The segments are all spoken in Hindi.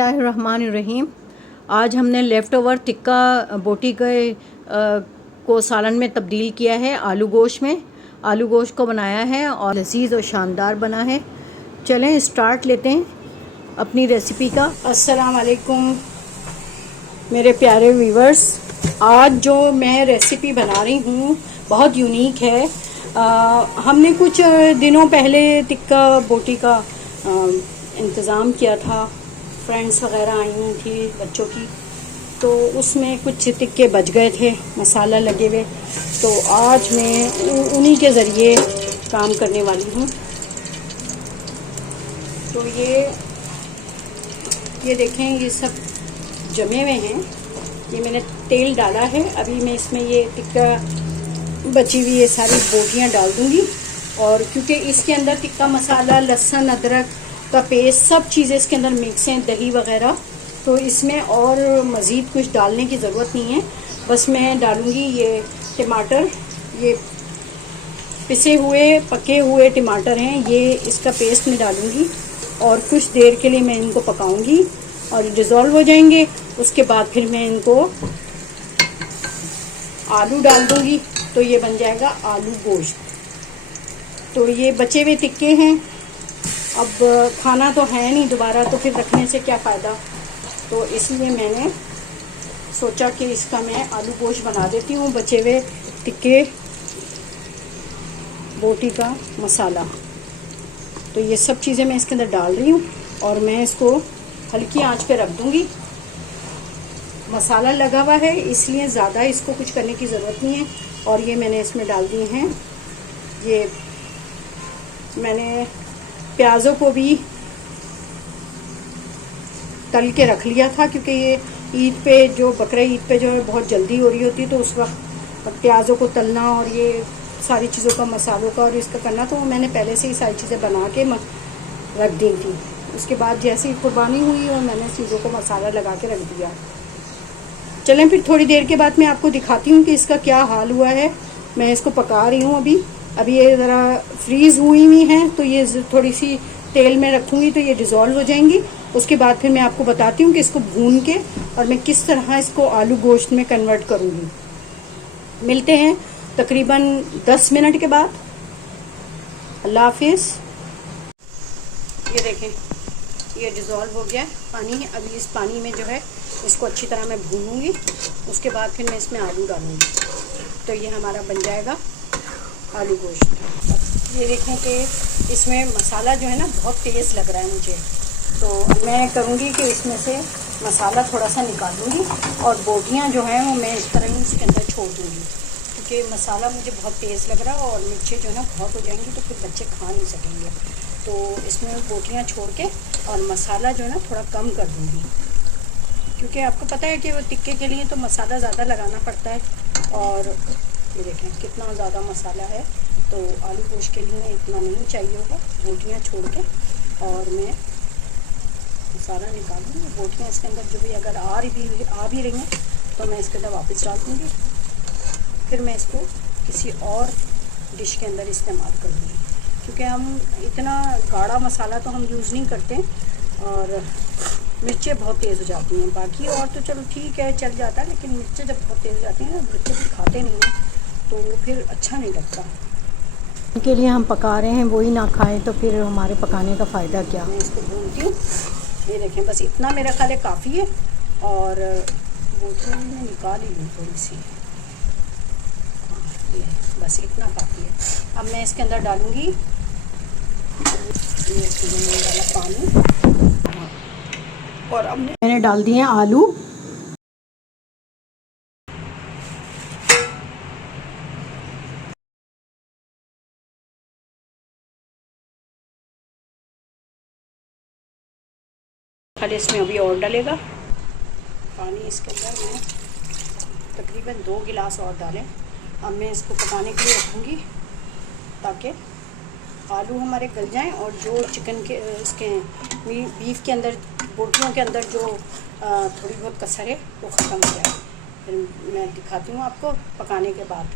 बिस्मिल्लाहिर्रहमानिर्रहीम। आज हमने लेफ़्ट ओवर टिक्का बोटी के को सालन में तब्दील किया है। आलू गोश्त में आलू गोश्त को बनाया है और लजीज और शानदार बना है। चलें स्टार्ट लेते हैं अपनी रेसिपी का। अस्सलाम वालेकुम मेरे प्यारे व्यूवर्स, आज जो मैं रेसिपी बना रही हूँ बहुत यूनिक है। हमने कुछ दिनों पहले टिक्का बोटी का इंतज़ाम किया था। फ्रेंड्स वगैरह आई हुई थी बच्चों की, तो उसमें कुछ टिक्के बच गए थे मसाला लगे हुए, तो आज मैं उन्हीं के ज़रिए काम करने वाली हूँ। तो ये देखें, ये सब जमे हुए हैं। ये मैंने तेल डाला है। अभी मैं इसमें ये टिक्का बची हुई ये सारी बोटियाँ डाल दूँगी, और क्योंकि इसके अंदर टिक्का मसाला, लहसुन, अदरक का पेस्ट, सब चीज़ें इसके अंदर मिक्स हैं, दही वगैरह, तो इसमें और मज़ीद कुछ डालने की ज़रूरत नहीं है। बस मैं डालूँगी ये टमाटर, ये पिसे हुए पके हुए टमाटर हैं, ये इसका पेस्ट मैं डालूँगी और कुछ देर के लिए मैं इनको पकाऊँगी और डिज़ोल्व हो जाएंगे। उसके बाद फिर मैं इनको आलू डाल दूँगी, तो ये बन जाएगा आलू गोश्त। तो ये बचे हुए टिक्के हैं, अब खाना तो है नहीं दोबारा, तो फिर रखने से क्या फ़ायदा। तो इसलिए मैंने सोचा कि इसका मैं आलू गोश्त बना देती हूँ। बचे हुए टिक्के, बोटी का मसाला, तो ये सब चीज़ें मैं इसके अंदर डाल रही हूँ और मैं इसको हल्की आंच पे रख दूँगी। मसाला लगा हुआ है इसलिए ज़्यादा इसको कुछ करने की ज़रूरत नहीं है। और ये मैंने इसमें डाल दिए हैं, ये मैंने प्याज़ों को भी तल के रख लिया था, क्योंकि ये ईद पे, जो बकरा ईद पे जो है बहुत जल्दी हो रही होती, तो उस वक्त प्याज़ों को तलना और ये सारी चीज़ों का, मसालों का और इसका करना, तो मैंने पहले से ही सारी चीज़ें बना के रख दी थी। उसके बाद जैसे ही कुर्बानी हुई और मैंने चीज़ों को मसाला लगा के रख दिया। चलें फिर थोड़ी देर के बाद मैं आपको दिखाती हूँ कि इसका क्या हाल हुआ है। मैं इसको पका रही हूँ अभी ये ज़रा फ्रीज़ हुई हुई हैं, तो ये थोड़ी सी तेल में रखूँगी तो ये डिज़ोल्व हो जाएंगी। उसके बाद फिर मैं आपको बताती हूँ कि इसको भून के और मैं किस तरह इसको आलू गोश्त में कन्वर्ट करूँगी। मिलते हैं तकरीबन 10 मिनट के बाद। अल्लाह हाफिज़। ये देखें, ये डिज़ोल्व हो गया पानी। अभी इस पानी में जो है इसको अच्छी तरह मैं भूनूंगी। उसके बाद फिर मैं इसमें आलू डालूंगी, तो ये हमारा बन जाएगा आलू गोश्त। ये देखें कि इसमें मसाला जो है ना बहुत तेज़ लग रहा है मुझे, तो मैं करूँगी कि इसमें से मसाला थोड़ा सा निकालूंगी और बोटियाँ जो हैं वो मैं इस तरह ही इसके अंदर छोड़ दूँगी, क्योंकि मसाला मुझे बहुत तेज़ लग रहा है और मिर्चें जो है ना बहुत हो जाएंगी, तो फिर बच्चे खा नहीं सकेंगे। तो इसमें बोटियाँ छोड़ के और मसाला जो है ना थोड़ा कम कर दूँगी, क्योंकि आपको पता है कि वो टिक्के के लिए तो मसाला ज़्यादा लगाना पड़ता है। और ये देखें कितना ज़्यादा मसाला है, तो आलू गोश्त के लिए इतना नहीं चाहिए होगा। बोटियाँ छोड़ के और मैं मसाला निकाल दूँगी। बोटियाँ इसके अंदर जो भी अगर आ भी रही हैं तो मैं इसके अंदर वापस डाल दूँगी। फिर मैं इसको किसी और डिश के अंदर इस्तेमाल करूँगी, क्योंकि हम इतना गाढ़ा मसाला तो हम यूज़ नहीं करते और मिर्चें बहुत तेज़ हो जाती हैं। बाकी और तो चलो ठीक है, चल जाता है, लेकिन मिर्चें जब बहुत तेज़ हो जाती हैं ना, बच्चे भी खाते नहीं हैं, तो फिर अच्छा नहीं लगता। उनके लिए हम पका रहे हैं, वही ना खाएं तो फिर हमारे पकाने का फ़ायदा क्या। मैं इसको भूनती हूँ। ये देखें, बस इतना मेरा ख्याल है काफ़ी है। और बोतल में निकाल ही लूँ थोड़ी सी, ये बस इतना काफ़ी है। अब मैं इसके अंदर डालूँगी ये वाला पानी, और अब मैंने डाल दिए आलू। खाली इसमें अभी और डलेगा पानी। इसके अंदर मैं तकरीबन 2 गिलास और डालें। अब मैं इसको पकाने के लिए रखूँगी ताकि आलू हमारे गल जाएं और जो चिकन के इसके बीफ के अंदर, बोटियों के अंदर जो थोड़ी बहुत कसर है वो ख़त्म हो जाए। फिर मैं दिखाती हूँ आपको पकाने के बाद।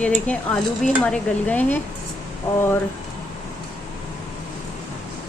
ये देखें आलू भी हमारे गल गए हैं और